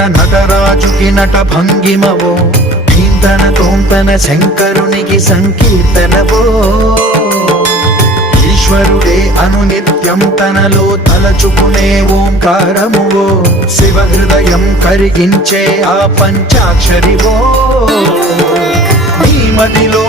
తన నటరాజుకి నట భంగిమవో, ధీంతన తోంతన శంకరునికి సంకీర్తనవో. ఈశ్వరుడే అనునిత్యం తనలో తలచుకునే ఓంకారమువో, శివ హృదయం కరిగించే ఆ పంచాక్షరివో. నీ మదిలో